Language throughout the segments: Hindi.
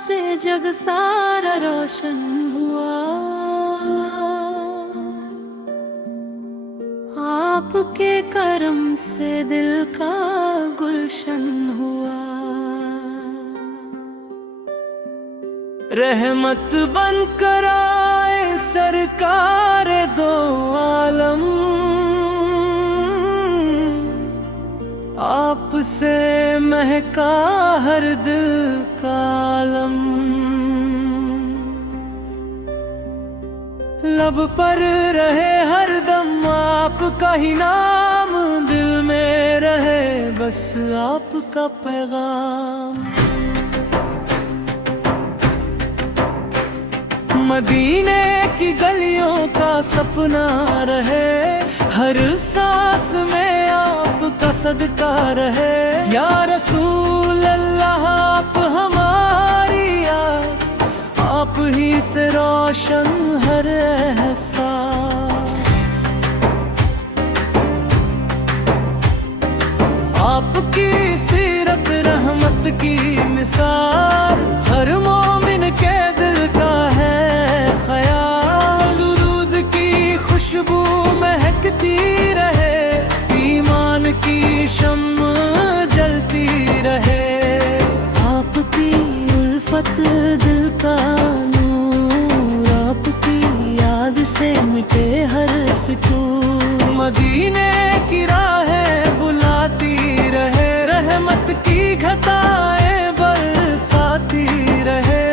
से जग सारा रोशन हुआ। आपके करम से दिल का गुलशन हुआ। रहमत बनकर आए सरकार दो आलम, आपसे महका हर दिल का आलम। लब पर रहे हर दम आपका ही नाम, दिल में रहे बस आपका पैगाम। मदीने की गलियों का सपना रहे, हर सांस में आपका सदका रहे। या रसूल अल्लाह आप हमारी आस, आप ही से रोशन हर एहसास। आपकी सीरत रहमत की मिसाल, हर मोमिन के दिल का है ख्याल। दुरूद की खुशबू महकती रहे, ईमान की शम्म जलती रहे। आपकी उल्फत दिल का नूर, आपकी याद से मिटे हर फितूर। मदीने की राहें बुलाती रहे, रहमत की घटाएं बरसाती रहे।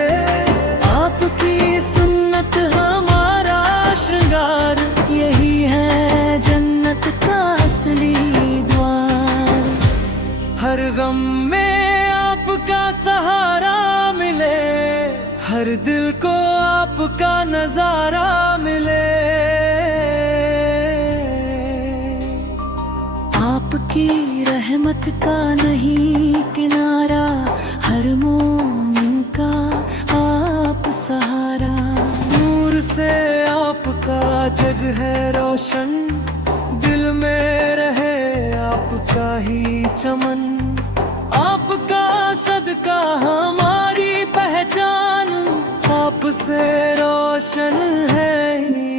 आपकी सुन्नत हमारा श्रृंगार, यही है जन्नत का असली द्वार। हर गम में आपका सहारा मिले, हर दिल को आपका नजारा मिले। आपकी रहमत का नहीं किनारा, हर मोमिन का आप सहारा। नूर से आपका जग है रोशन, दिल में रहे आपका ही चमन। आपका सदका हमारी पहचान, आपसे रोशन है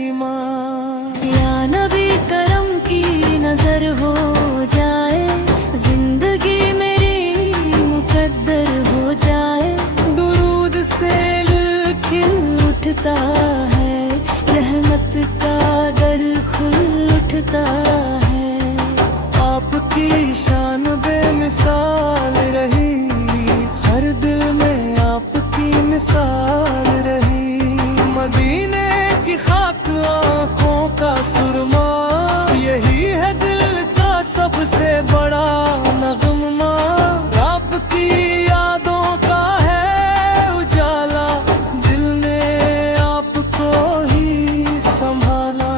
ईमान। या नबी करम की नजर हो जाए, जिंदगी मेरी मुकद्दर हो जाए। दुरूद से खिल उठता है, रहमत का दर खुल उठता है। आपकी शान बेमिसाल रही, हर दिल में आपकी मिसाल रही। मदीने की खाक आँखों का सुरमा, यही है दिल का सबसे बड़ा नगमा। आपकी यादों का है उजाला, दिल ने आपको ही संभाला।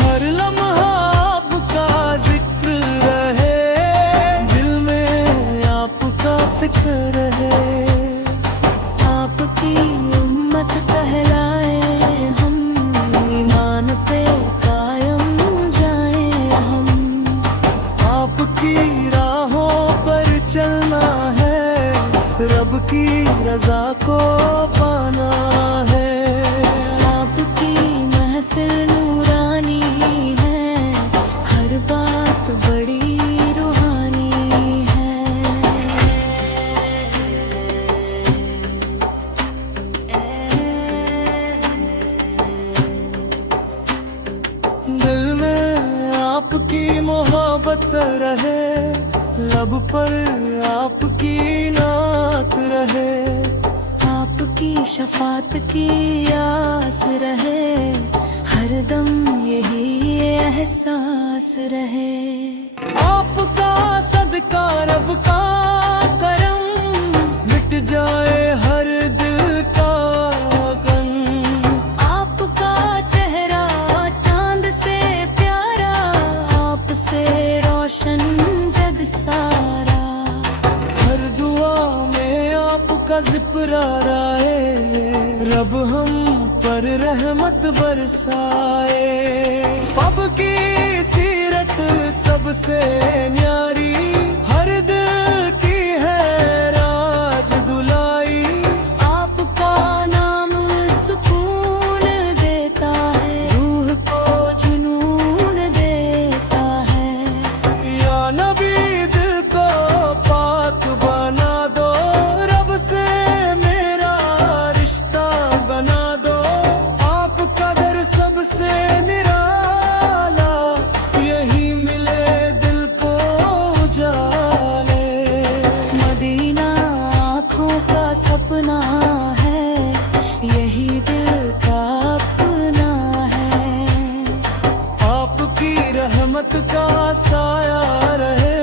हर लम्हा आपका जिक्र रहे, दिल में आपका फिक्र रहे। आपकी उम्मत कहलाए हम, ईमान पे कायम जाए हम। आपकी राहों पर चलना है, रब की रजा को पाना है। आपकी महफिल नूरानी है, हर बात बड़ी रूहानी है। दिल में आपकी मोहब्बत रहे, लब पर आपकी नात रहे। आपकी शफात की आस रहे, हर दम यही एहसास रहे। आपका सदका रब का करम, मिट जाए हर दिल का गम। आपका चेहरा चांद से प्यारा, आपसे रोशन जग सारा। हर दुआ में आपका जिक्र आए, रब हम पर रहमत बरसाए। आपकी सीरत सबसे न्यारी, हर दिल की है राज दुलाई। आप सबसे निराला, यही मिले दिल को उजाले। मदीना आँखों का सपना है, यही दिल का अपना है। आपकी रहमत का साया रहे,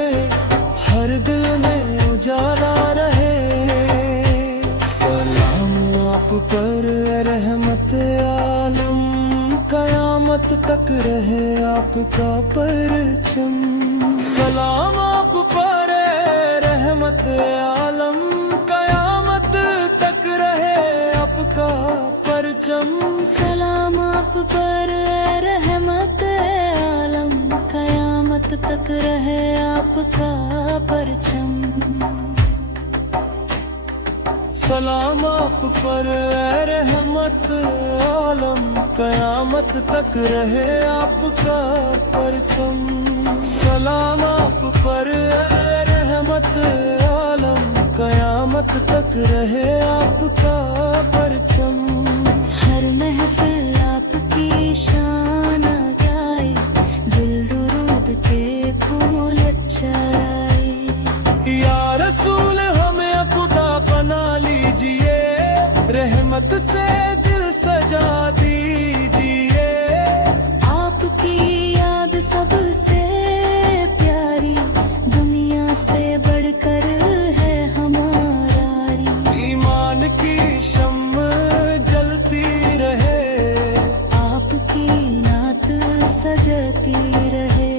हर दिल में उजाला रहे। सलाम आप पर रहमत आलम, कयामत तक रहे आपका परचम। सलाम आप पर रहमत आलम, कयामत तक रहे आपका परचम। सलाम आप पर रहमत आलम, कयामत तक रहे आपका परचम। सलाम आप पर रहमत आलम, कयामत तक रहे आपका परचम। सलाम आप पर रहमत आलम, कयामत तक रहे आपका परचम। हर महफिल आपकी शान गाए, दिल दुरूद के फूल चराए। या रसूल हमें खुदा बना लीजिए, रहमत से दिल सजा दीजिए। आपकी याद सबसे प्यारी, दुनिया से बढ़कर है हमारी। ईमान की शम्म जलती रहे, आपकी नात सजती रहे।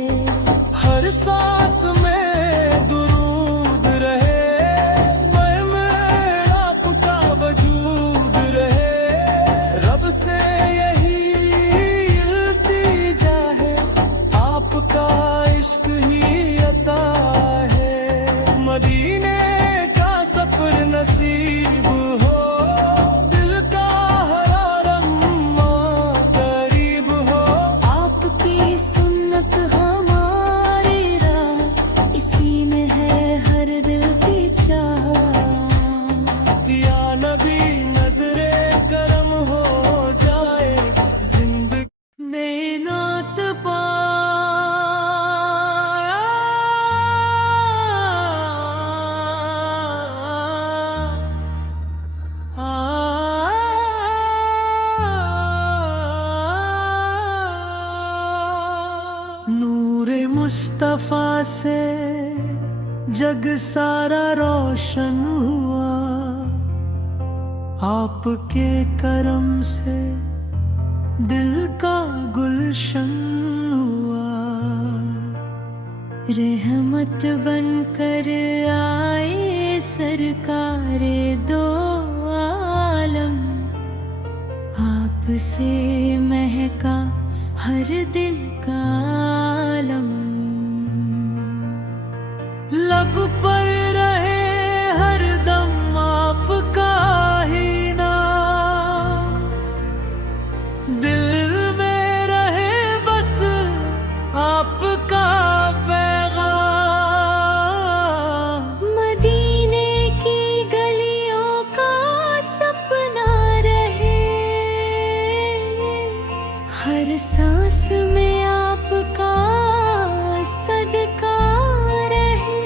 हर सांस में दुरूद रहे, मन में आपका वजूद रहे। रब से यही इल्तिजा है, आपका इश्क ही अता है। मदीने का सफर नसीब हो, दिल का हर लम्हा करीब हो। आपकी सुन्नत हमारी राह, इसी में है हर दिल की चाह। या नबी नजरे करम हो जाए, जिंदगी में नात पाया। नूरे मुस्तफा से जग सारा रोशन हुआ, आपके करम से दिल का गुलशन हुआ। रहमत बनकर आए सरकारे दो आलम, आपसे महका हर दिल का आलम। लब पर रहे हर दम आपका ही नाम, दिल में रहे बस आपका पैगाम। मदीने की गलियों का सपना रहे, हर सांस में आपका सदका रहे।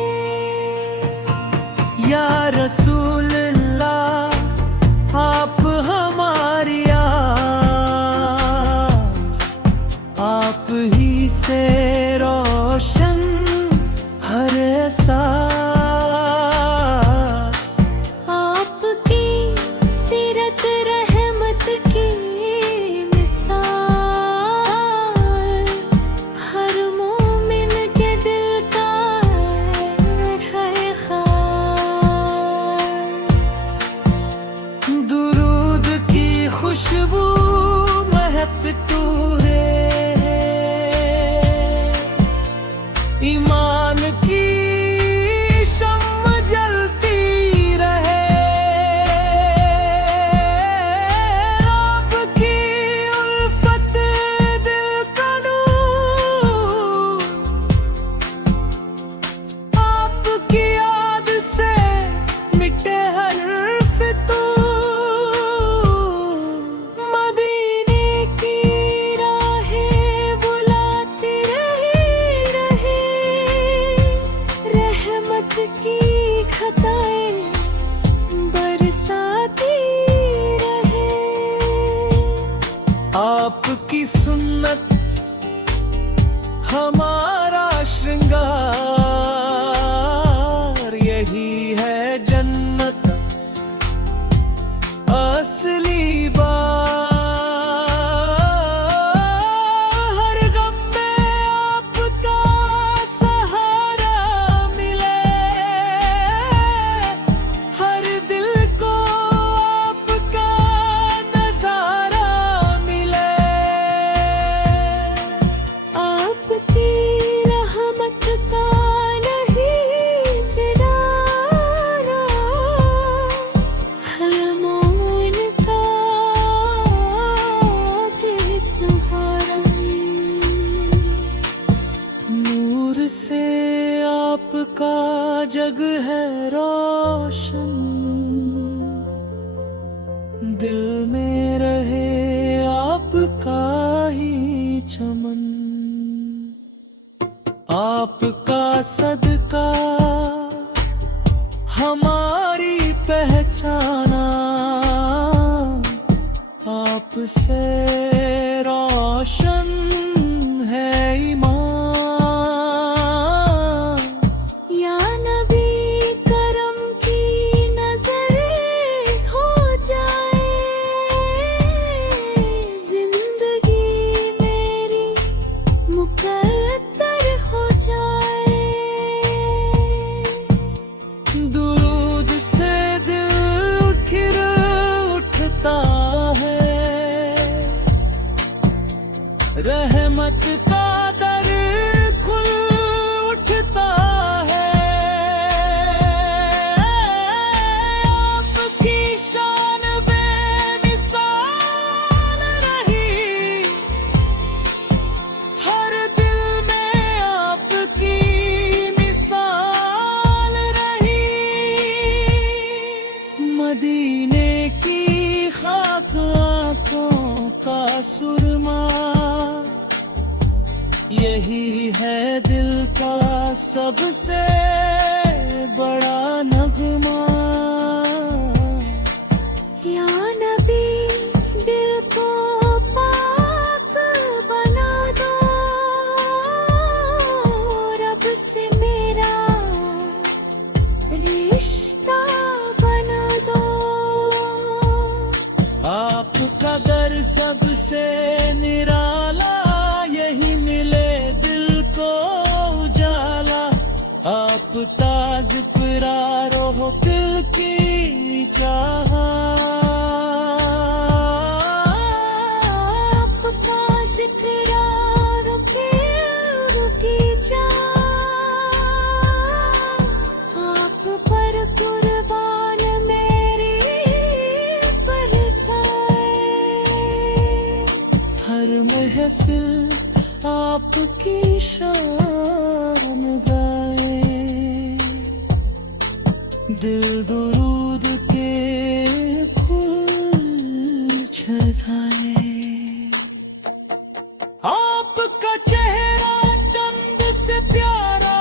या रसूल अल्लाह, आप हमारी आस, आप ही से रोशन हर एहसास। आपकी सीरत रहमत की मिसाल, हर मोमिन के दिल का है ख्याल। दुरूद की खुशबू महकती है, ईमान की शम्म जलती रहे। आपकी उल्फत दिल का नूर, आपकी याद से मिटे हर फितूर। मदीने की सुन्नत हमारा श्रृंगार, यही है जन्नत असली बात। हर गम में आपका सहारा मिले, हर दिल को आपका नजारा मिले। आपकी रहमत का नहीं किनारा, हर मोमिन का बेसहारा। नूर से आपका जग है रोशन, दिल में रहे आपका ही चमन। आपका सदका हमारी पहचाना, आपसे रोशन है ईमान। या नबी करम की नजर हो जाए, जिंदगी मेरी मुकद्दर हो जाए। दुरूद से दिल खिर उठता है, रहमत का दर खुल उठता है। आपकी शान बेमिसाल रही, हर दिल में आपकी मिसाल रही। मदीने की खाक आंखों का सुरमा, यही है दिल का सबसे बड़ा नगमा। या नबी दिल को पाक बना दो, रब से मेरा रिश्ता बना दो। आपका दर सबसे निराला, यही मिले दिल को उजाला। आप ताज पिरारो हो दिल की चाह, आपका जिक्र और प्यार की चाह, आप पर कुर्बान मेरी बरसाए। हर महफिल आपकी शान गाए, दिल दुरूद के फूल छगाए। आपका चेहरा चंद से प्यारा,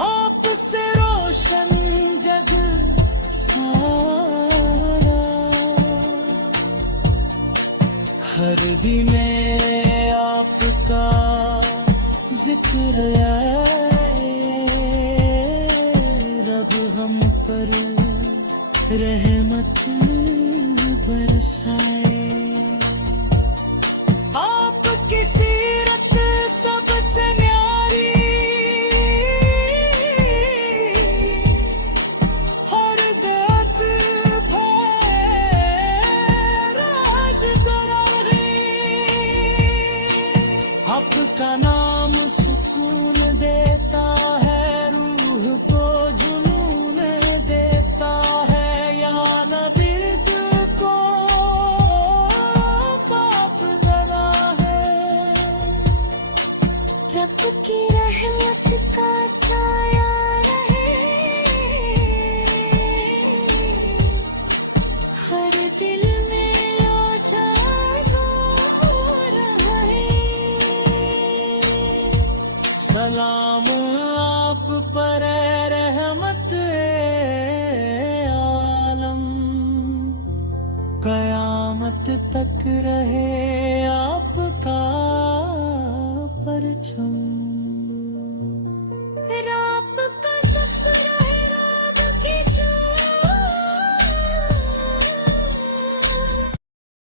आपसे रोशन जग सारा। हर दिन आपका जिक्र आए, रब हम पर रहमत बरसाए। आपकी सीरत सबसे न्यारी, हर गत राज करारी। आपका नाम सुकून देता है, रूह को जुनून देता है। या नबी दिल को पाप गवा है, रब की रहमत का साया रहे, हर दिल में लो जानो रहे। सलाम आप पर रहमत आलम का कयामत तक रहे आपका परचम।